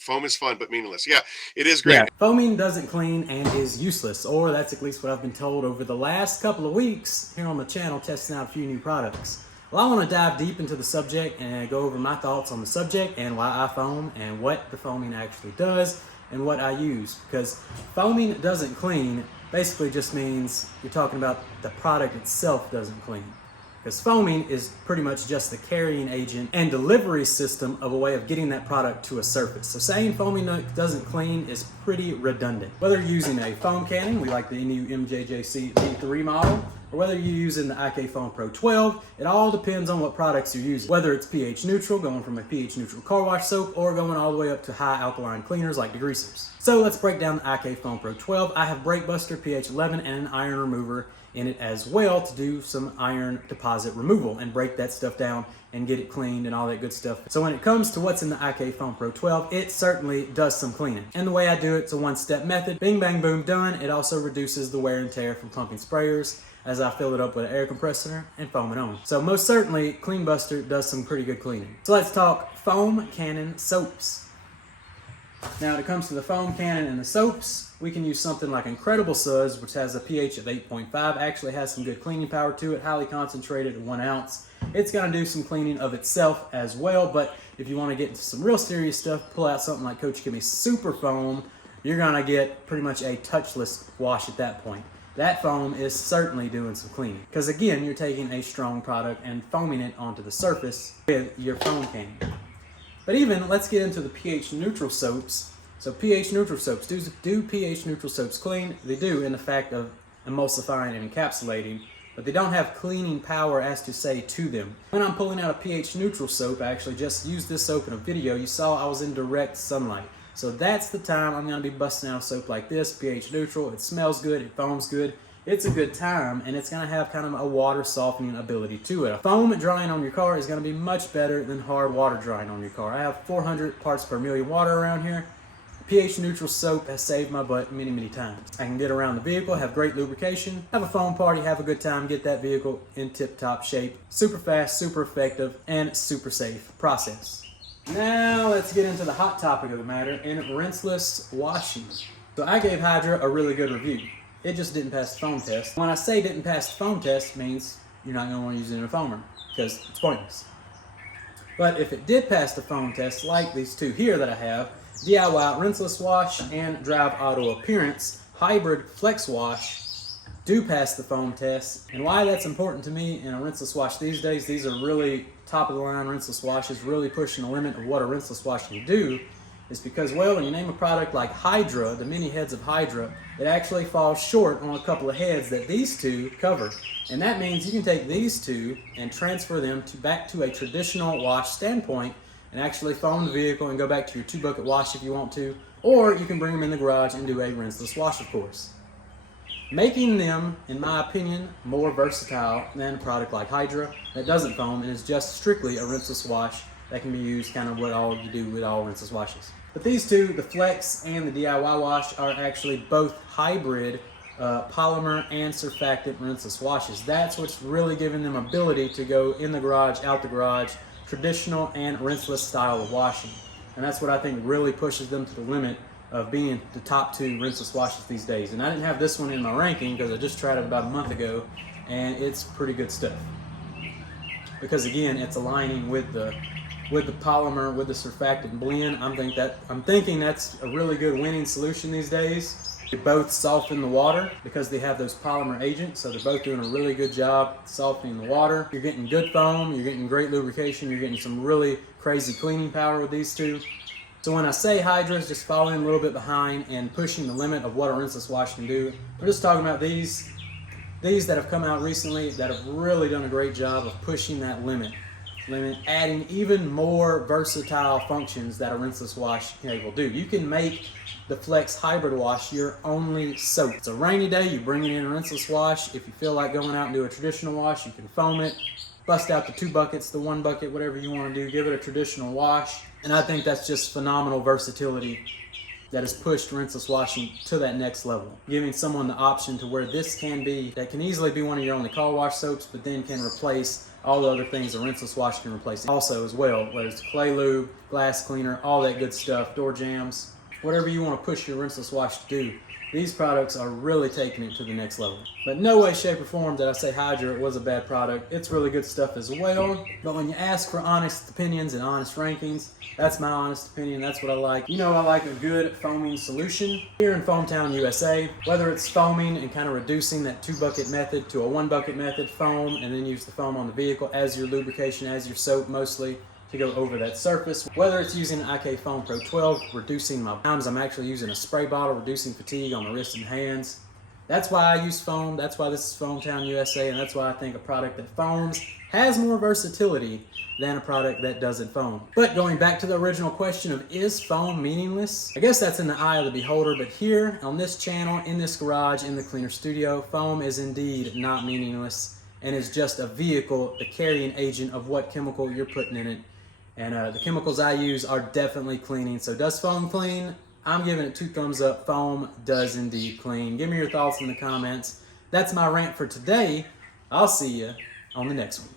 Foam is fun, but meaningless. Yeah, it is great. Yeah, foaming doesn't clean and is useless, or that's at least what I've been told over the last couple of weeks here on the channel testing out a few new products. Well, I want to dive deep into the subject and go over my thoughts on the subject and why I foam and what the foaming actually does and what I use. Because foaming doesn't clean basically just means you're talking about the product itself doesn't clean. Because foaming is pretty much just the carrying agent and delivery system of a way of getting that product to a surface. So saying foaming doesn't clean is pretty redundant. Whether you're using a foam cannon, we like the new MJJC V3 model, or whether you're using the IK Foam Pro 12, it all depends on what products you're using. Whether it's pH neutral, going from a pH neutral car wash soap, or going all the way up to high alkaline cleaners like degreasers. So let's break down the IK Foam Pro 12. I have Brake Buster pH 11 and an iron remover in it as well to do some iron deposit removal and break that stuff down and get it cleaned and all that good stuff. So when it comes to what's in the IK Foam Pro 12, it certainly does some cleaning. And the way I do it's a one-step method. Bing, bang, boom, done. It also reduces the wear and tear from pumping sprayers as I fill it up with an air compressor and foam it on. So most certainly, Clean Buster does some pretty good cleaning. So let's talk foam cannon soaps. Now, when it comes to the foam cannon and the soaps, we can use something like Incredible Suds, which has a pH of 8.5, actually has some good cleaning power to it, highly concentrated at 1 ounce. It's going to do some cleaning of itself as well, but if you want to get into some real serious stuff, pull out something like Coach Gimme Super Foam, you're going to get pretty much a touchless wash at that point. That foam is certainly doing some cleaning. Because again, you're taking a strong product and foaming it onto the surface with your foam cannon. But even, let's get into the pH neutral soaps. So pH neutral soaps, do pH neutral soaps clean? They do in the fact of emulsifying and encapsulating, but they don't have cleaning power as to say to them. When I'm pulling out a pH neutral soap, I actually just used this soap in a video. You saw I was in direct sunlight. So that's the time I'm going to be busting out a soap like this, pH neutral. It smells good, it foams good. It's a good time, and it's going to have kind of a water softening ability to it. A foam drying on your car is going to be much better than hard water drying on your car. I have 400 parts per million water around here. pH neutral soap has saved my butt many, many times. I can get around the vehicle, have great lubrication, have a foam party, have a good time, get that vehicle in tip-top shape. Super fast, super effective, and super safe process. Now let's get into the hot topic of the matter in rinseless washing. So I gave Hydra a really good review. It just didn't pass the foam test. When I say didn't pass the foam test, it means you're not going to want to use it in a foamer because it's pointless. But if it did pass the foam test, like these two here that I have, DIY Rinseless Wash and Drive Auto Appearance Hybrid Flex Wash, do pass the foam test. And why that's important to me in a rinseless wash these days, these are really top of the line rinseless washes, really pushing the limit of what a rinseless wash can do, is because, well, when you name a product like Hydra, the many heads of Hydra, it actually falls short on a couple of heads that these two cover. And that means you can take these two and transfer them back to a traditional wash standpoint and actually foam the vehicle and go back to your 2-bucket wash if you want to, or you can bring them in the garage and do a rinseless wash, of course. Making them, in my opinion, more versatile than a product like Hydra that doesn't foam and is just strictly a rinseless wash that can be used kind of what all you do with all rinseless washes. But these two, the Flex and the DIY Wash, are actually both hybrid polymer and surfactant rinseless washes. That's what's really giving them ability to go in the garage, out the garage, traditional and rinseless style of washing. And that's what I think really pushes them to the limit of being the top 2 rinseless washes these days. And I didn't have this one in my ranking because I just tried it about a month ago, and it's pretty good stuff. Because again, it's aligning with the polymer, with the surfactant blend. I'm thinking that's a really good winning solution these days. They both soften the water because they have those polymer agents, so they're both doing a really good job softening the water. You're getting good foam, you're getting great lubrication, you're getting some really crazy cleaning power with these two. So when I say Hydra is just falling a little bit behind and pushing the limit of what a rinseless wash can do, we're just talking about these that have come out recently that have really done a great job of pushing that limit, adding even more versatile functions that a rinseless wash will do. You can make the Flex Hybrid Wash your only soap. It's a rainy day, you bring it in a rinseless wash. If you feel like going out and do a traditional wash, you can foam it, bust out the 2 buckets, the 1 bucket, whatever you want to do, give it a traditional wash. And I think that's just phenomenal versatility that has pushed rinseless washing to that next level, giving someone the option to where this can easily be one of your only car wash soaps, but then can replace all the other things a rinseless wash can replace also as well, whether it's clay lube, glass cleaner, all that good stuff, door jams, whatever you want to push your rinseless wash to do. These products are really taking it to the next level. But no way, shape, or form did I say Hydra was a bad product. It's really good stuff as well. But when you ask for honest opinions and honest rankings, that's my honest opinion. That's what I like. You know, I like a good foaming solution. Here in Foamtown, USA, whether it's foaming and kind of reducing that 2-bucket method to a 1-bucket method, foam, and then use the foam on the vehicle as your lubrication, as your soap mostly, to go over that surface. Whether it's using IK Foam Pro 12, reducing my times, I'm actually using a spray bottle, reducing fatigue on the wrists and hands. That's why I use foam. That's why this is Foamtown USA, and that's why I think a product that foams has more versatility than a product that doesn't foam. But going back to the original question of is foam meaningless? I guess that's in the eye of the beholder, but here on this channel, in this garage, in the cleaner studio, foam is indeed not meaningless and is just a vehicle, the carrying agent of what chemical you're putting in it. And the chemicals I use are definitely cleaning. So does foam clean? I'm giving it 2 thumbs up. Foam does indeed clean. Give me your thoughts in the comments. That's my rant for today. I'll see you on the next one.